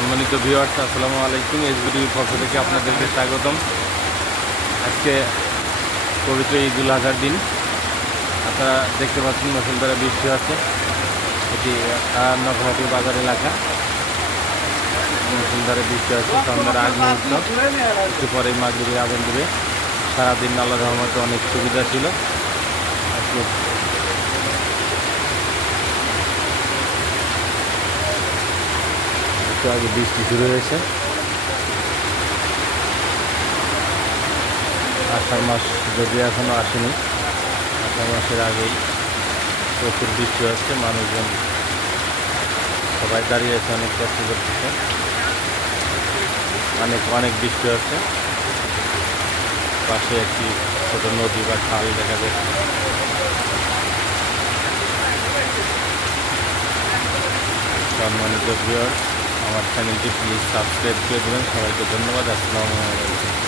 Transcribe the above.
সম্মানিত ভিউয়ার্স, আসসালামু আলাইকুম। এসবিটিভির পক্ষ থেকে আপনাদেরকে স্বাগতম। আজকে পবিত্র ঈদুল আজহার দিন। আপনারা দেখতে পাচ্ছেন মুসলধারে বৃষ্টি আছে এটি নকমাটি বাজার এলাকা। মুসলধারে বৃষ্টি আছে সন্ধ্যার আগ মুহূর্ত। একটু পরে মাগরিবে আগুন দেবে। সারাদিন আল্লাহ রহমতে অনেক সুবিধা ছিল। আজকে একটু আগে বৃষ্টি শুরু হয়েছে। আষাঢ় মাস যদি এখনও আসেনি, আষাঢ় মাসের আগেই প্রচুর বৃষ্টি হচ্ছে, মানুষজন সবাই দাঁড়িয়ে আছে, অনেক কষ্ট করতেছে। অনেক অনেক বৃষ্টি হচ্ছে। পাশে একটি ছোট নদী বা খাল দেখা যাচ্ছে। সম্মানিত ভিউয়ার আমার চ্যানেলটি প্লিজ সাবস্ক্রাইব করে দেবেন। সবাইকে ধন্যবাদ। আসসালামু আলাইকুম।